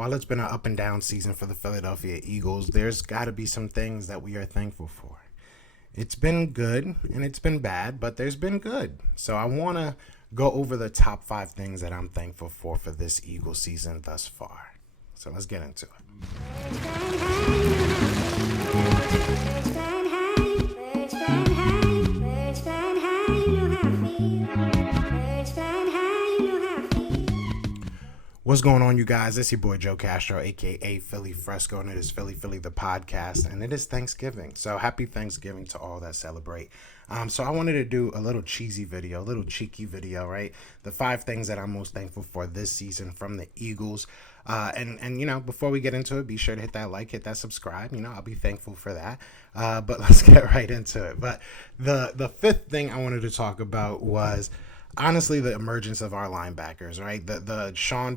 while it's been an up and down season for the Philadelphia Eagles, there's got to be some things that we are thankful for. It's been good and it's been bad, but there's been good. So I want to go over the top 5 things that I'm thankful for this Eagles season thus far. So let's get into it. What's going on, you guys? It's your boy Joe Castro, aka Philly Fresco, and it is Philly the podcast, and it is Thanksgiving. So happy Thanksgiving to all that celebrate. So I wanted to do a little cheesy video, a little cheeky video, right? The 5 things that I'm most thankful for this season from the Eagles. And you know, before we get into it, be sure to hit that like, hit that subscribe. You know, I'll be thankful for that. But let's get right into it. But the 5th thing I wanted to talk about was honestly the emergence of our linebackers, right? Sean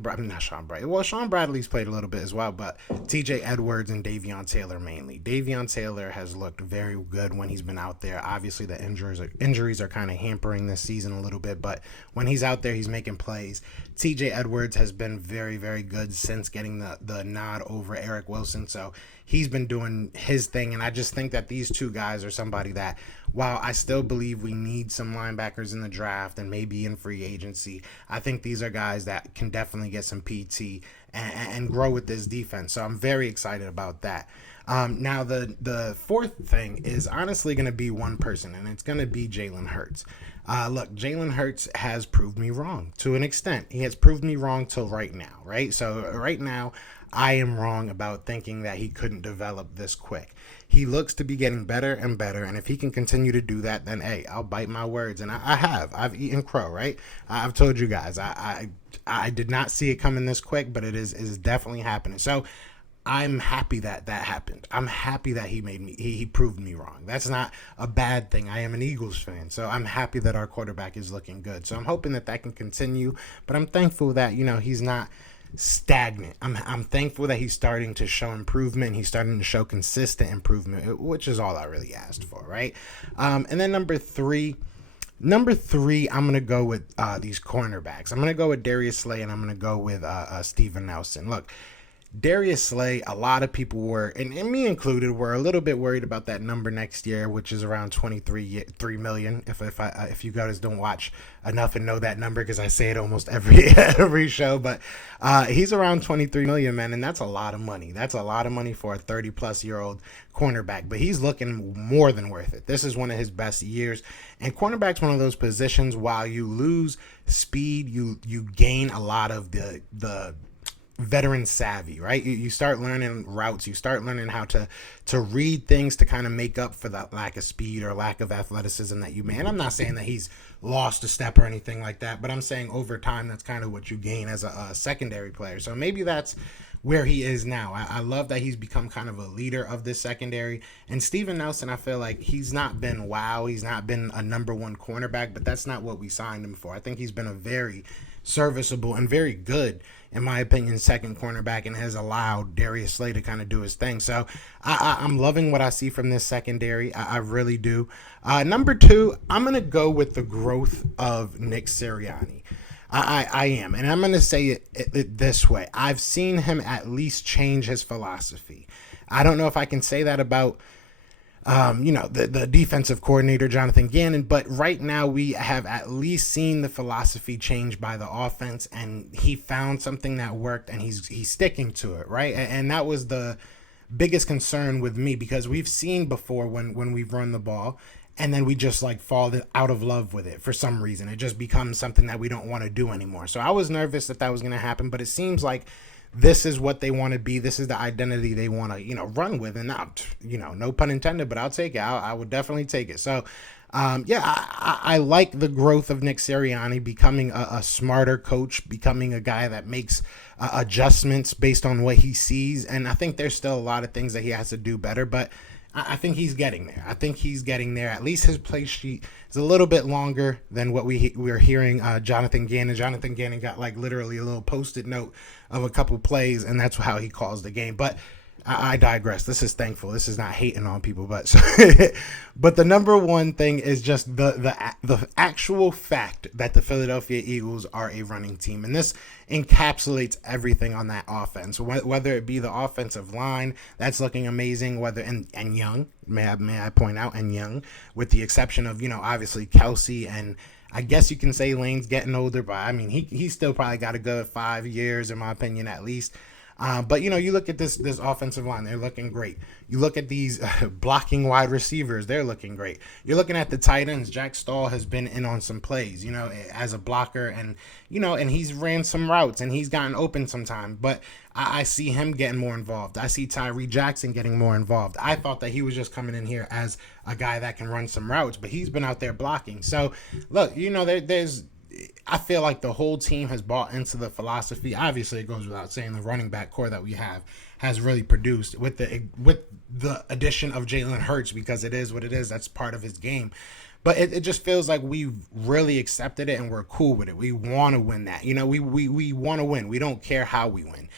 Bradley's played a little bit as well, but TJ Edwards and Davion Taylor mainly. Davion Taylor has looked very good when he's been out there. Obviously the injuries are kind of hampering this season a little bit, but when he's out there, he's making plays. TJ Edwards has been very, very good since getting the nod over Eric Wilson, so he's been doing his thing, and I just think that these 2 guys are somebody that, while I still believe we need some linebackers in the draft and maybe in free agency, I think these are guys that can definitely get some PT and grow with this defense. So I'm very excited about that. Now, the 4th thing is honestly going to be one person, and it's going to be Jalen Hurts. Look, Jalen Hurts has proved me wrong to an extent. He has proved me wrong till right now, right? So right now, I am wrong about thinking that he couldn't develop this quick. He looks to be getting better and better, and if he can continue to do that, then hey, I'll bite my words, and I've eaten crow, right? I've told you guys, I did not see it coming this quick, but it is definitely happening. So I'm happy that happened. I'm happy that he proved me wrong. That's not a bad thing. I am an Eagles fan, so I'm happy that our quarterback is looking good. So I'm hoping that can continue, but I'm thankful that, you know, he's not stagnant. I'm thankful that he's starting to show improvement. He's starting to show consistent improvement, which is all I really asked for, right? And then number three, I'm going to go with these cornerbacks. I'm going to go with Darius Slay, and I'm going to go with Steven Nelson. Look, Darius Slay, a lot of people were, and me included, were a little bit worried about that number next year, which is around 3 million. If you guys don't watch enough and know that number, because I say it almost every show, but he's around 23 million, man, and that's a lot of money. That's a lot of money for a 30-plus-year-old cornerback, but he's looking more than worth it. This is one of his best years, and cornerback's one of those positions, while you lose speed, you gain a lot of the veteran savvy, right? You start learning routes, you start learning how to read things to kind of make up for that lack of speed or lack of athleticism that you may. And I'm not saying that he's lost a step or anything like that, but I'm saying over time that's kind of what you gain as a secondary player. So maybe that's where he is now. I love that he's become kind of a leader of this secondary. And Steven Nelson, I feel like he's not been he's not been a number 1 cornerback, but that's not what we signed him for. I think he's been a very serviceable and very good, in my opinion, second cornerback, and has allowed Darius Slay to kind of do his thing. So I'm loving what I see from this secondary. I really do. Number 2, I'm going to go with the growth of Nick Sirianni. I am, and I'm going to say it this way. I've seen him at least change his philosophy. I don't know if I can say that about the defensive coordinator, Jonathan Gannon, but right now we have at least seen the philosophy change by the offense, and he found something that worked, and he's sticking to it, right? And that was the biggest concern with me, because we've seen before when we've run the ball, and then we just like fall out of love with it for some reason. It just becomes something that we don't want to do anymore. So I was nervous that was going to happen, but it seems like this is what they want to be. This is the identity they want to, run with. And now, no pun intended, but I'll take it. I would definitely take it. So, I like the growth of Nick Sirianni becoming a smarter coach, becoming a guy that makes adjustments based on what he sees. And I think there's still a lot of things that he has to do better, but I think he's getting there. At least his play sheet is a little bit longer than what we're hearing Jonathan Gannon. Jonathan Gannon got like literally a little Post-it note of a couple plays, and that's how he calls the game. But I digress. This is thankful. This is not hating on people, but but the number one thing is just the actual fact that the Philadelphia Eagles are a running team, and this encapsulates everything on that offense. Whether it be the offensive line that's looking amazing, whether and young, may I point out, and young, with the exception of obviously Kelsey, and I guess you can say Lane's getting older, but I mean he still probably got a good 5 years in my opinion at least. But you look at this offensive line, they're looking great. You look at these blocking wide receivers, they're looking great. You're looking at the tight ends. Jack Stahl has been in on some plays, as a blocker, and and he's ran some routes and he's gotten open sometime. But I see him getting more involved. I see Tyree Jackson getting more involved. I thought that he was just coming in here as a guy that can run some routes, but he's been out there blocking. So look, there's. I feel like the whole team has bought into the philosophy. Obviously, it goes without saying the running back core that we have has really produced with the addition of Jalen Hurts, because it is what it is. That's part of his game. But it just feels like we've really accepted it and we're cool with it. We want to win that. We want to win. We don't care how we win.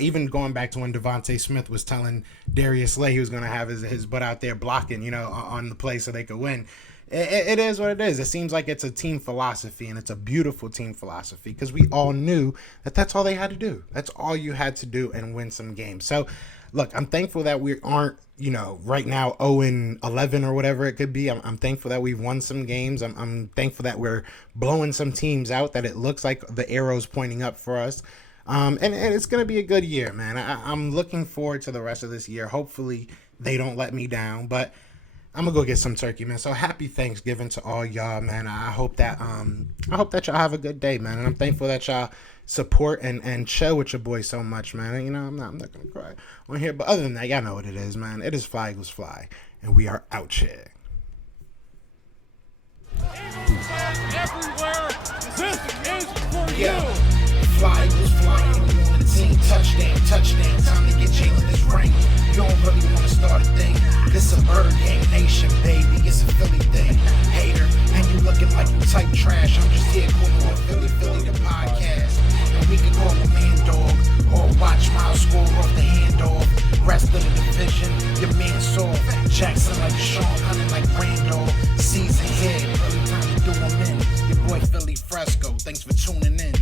Even going back to when Devontae Smith was telling Darius Slay he was going to have his butt out there blocking, on the play so they could win. It is what it is. It seems like it's a team philosophy, and it's a beautiful team philosophy, because we all knew that that's all they had to do. That's all you had to do and win some games. So, look, I'm thankful that we aren't, right now 0-11 or whatever it could be. I'm thankful that we've won some games. I'm thankful that we're blowing some teams out, that it looks like the arrow's pointing up for us. And it's going to be a good year, man. I'm looking forward to the rest of this year. Hopefully they don't let me down, but I'm gonna go get some turkey, man. So happy Thanksgiving to all y'all, man. I hope that y'all have a good day, man. And I'm thankful that y'all support and chill with your boy so much, man. I'm not gonna cry on here, but other than that, y'all know what it is, man. It is Fly Eagles Fly, and we are out here. Everywhere, this is for Yeah. you. Fly Eagles flying on the team. Touchdown. Time to get Jalen this ring. You don't really want to start a thing. This a bird gang nation, baby. It's a Philly thing. Hater, and you looking like you type trash. I'm just here cool on Philly the podcast. And we can call a man dog or watch Miles score off the handoff. Rest of the division, your man saw Jackson like Sean, hunting like Randall. Season here, early time to do 'em in. Your boy Philly Fresco. Thanks for tuning in.